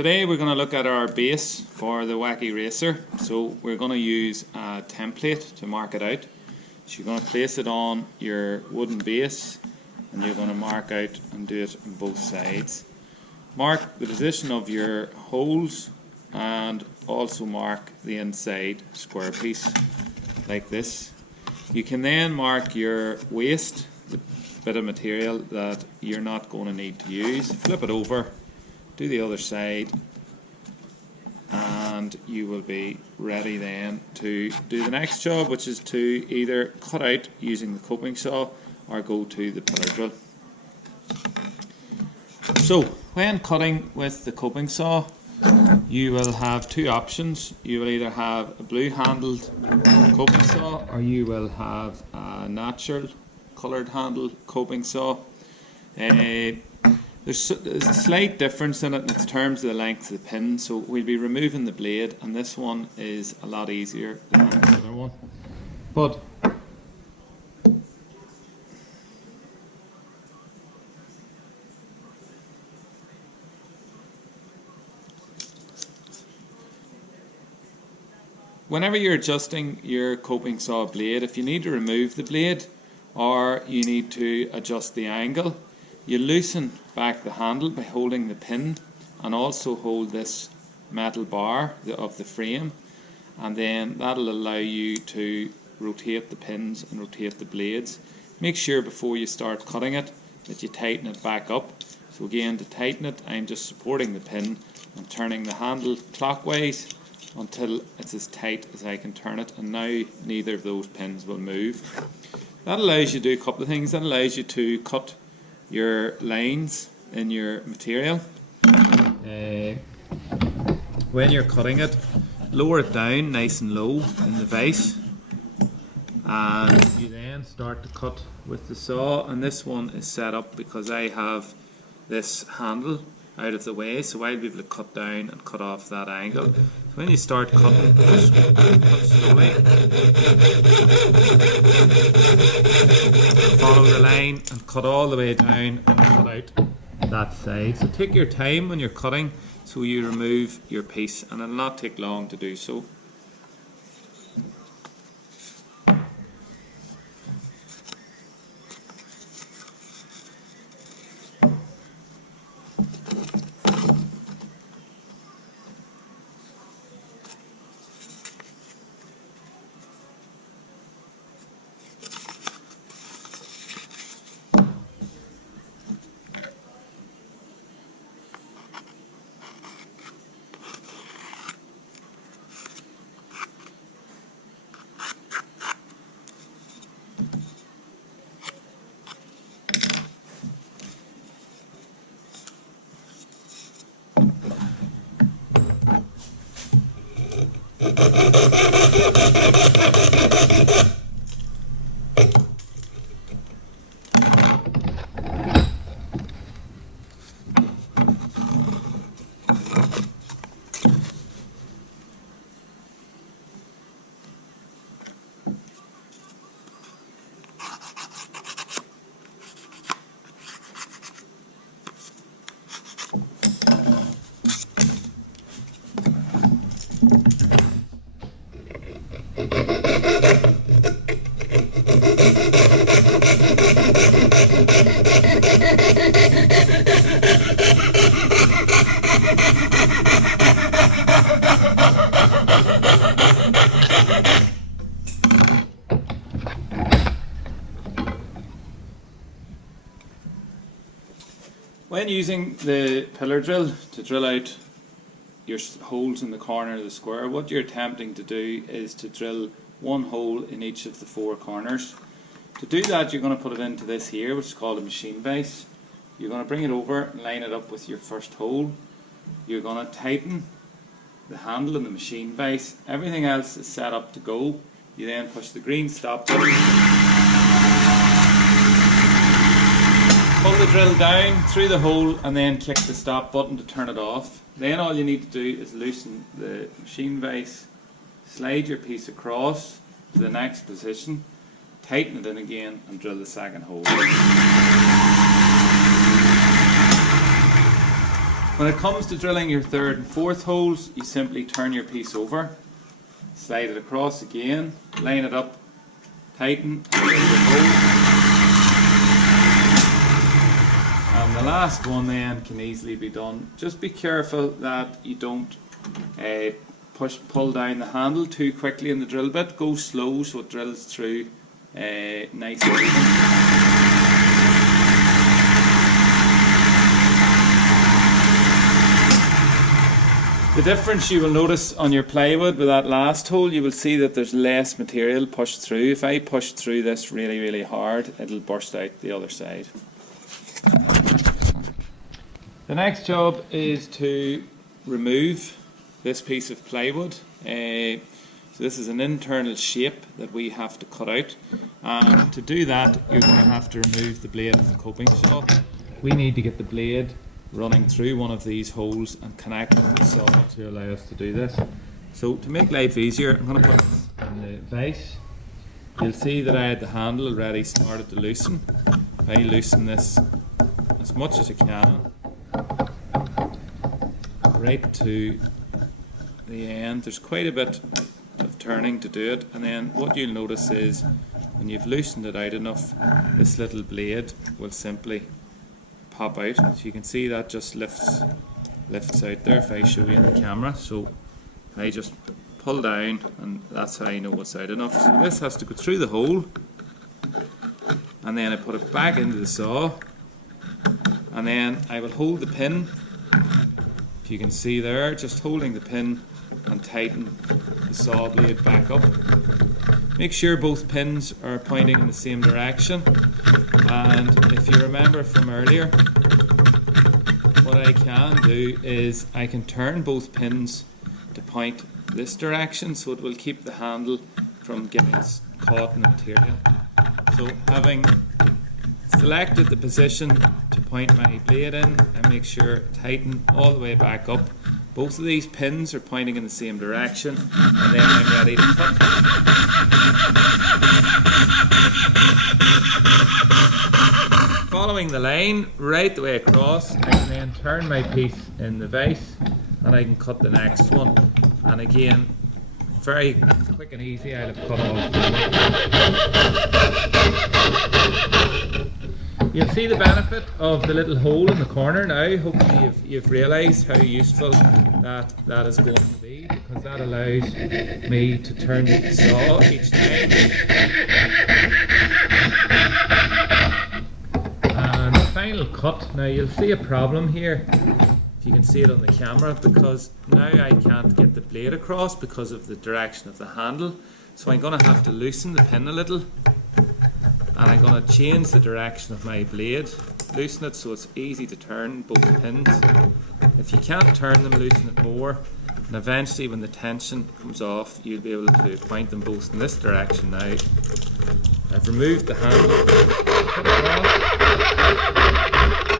Today we're going to look at our base for the Wacky Racer. So we're going to use a template to mark it out. So you're going to place it on your wooden base and you're going to mark out and do it on both sides. Mark the position of your holes and also mark the inside square piece like this. You can then mark your waste, the bit of material that you're not going to need to use. Flip it over, do the other side, and you will be ready then to do the next job, which is to either cut out using the coping saw or go to the pillar drill. So when cutting with the coping saw, you will have two options. You will either have a blue handled coping saw or you will have a natural coloured handled coping saw. There's a slight difference in it in terms of the length of the pin, so we'll be removing the blade, and this one is a lot easier than the other one. But whenever you're adjusting your coping saw blade, if you need to remove the blade or you need to adjust the angle, you loosen back the handle by holding the pin and also hold this metal bar of the frame, and then that'll allow you to rotate the pins and rotate the blades. Make sure before you start cutting it that you tighten it back up. So again, to tighten it, I'm just supporting the pin and turning the handle clockwise until it's as tight as I can turn it, and now neither of those pins will move. That allows you to do a couple of things. That allows you to cut your lines in your material. When you're cutting it, lower it down nice and low in the vise, and you then start to cut with the saw. And this one is set up because I have this handle out of the way, so I'll be able to cut down and cut off that angle. So when you start cutting, just cut slowly, follow the line and cut all the way down and cut out that side. So take your time when you're cutting so you remove your piece, and it'll not take long to do so. When using the pillar drill to drill out your holes in the corner of the square, what you're attempting to do is to drill one hole in each of the four corners. To do that, you're going to put it into this here, which is called a machine vise. You're going to bring it over and line it up with your first hole. You're going to tighten the handle in the machine vise. Everything else is set up to go. You then push the green stop button, pull the drill down through the hole, and then click the stop button to turn it off. Then all you need to do is loosen the machine vise, slide your piece across to the next position, tighten it in again and drill the second hole. When it comes to drilling your third and fourth holes, you simply turn your piece over, slide it across again, line it up, tighten, and drill your hole. And the last one then can easily be done. Just be careful that you don't pull down the handle too quickly in the drill bit. Go slow so it drills through nice and even. The difference you will notice on your plywood with that last hole, you will see that there's less material pushed through. If I push through this really hard, it'll burst out the other side. The next job is to remove this piece of plywood. So this is an internal shape that we have to cut out. And to do that, you're going to have to remove the blade of the coping saw. We need to get the blade running through one of these holes and connect with the saw to allow us to do this. So to make life easier, I'm going to put this in the vise. You'll see that I had the handle already started to loosen. If I loosen this as much as I can, right to the end, there's quite a bit of turning to do it, and then what you'll notice is when you've loosened it out enough, this little blade will simply pop out. So you can see that just lifts out there if I show you in the camera. So I just pull down and that's how I know it's out enough. So this has to go through the hole, and then I put it back into the saw, and then I will hold the pin. If you can see there, just holding the pin and tighten the saw blade back up. Make sure both pins are pointing in the same direction, and if you remember from earlier, what I can do is I can turn both pins to point this direction, so it will keep the handle from getting caught in the material. So having selected the position to point my blade in, I make sure tighten all the way back up. Both of these pins are pointing in the same direction, and then I'm ready to cut. Following the line right the way across, I can then turn my piece in the vise and I can cut the next one. And again, very quick and easy, I'll have cut off. You'll see the benefit of the little hole in the corner now. Hopefully you've realised how useful that is going to be, because that allows me to turn the saw each time. And the final cut, now you'll see a problem here, if you can see it on the camera, because now I can't get the blade across because of the direction of the handle. So I'm going to have to loosen the pin a little, and I'm going to change the direction of my blade, loosen it so it's easy to turn both pins. If you can't turn them, loosen it more, and eventually when the tension comes off, you'll be able to point them both in this direction now. I've removed the handle, put it off.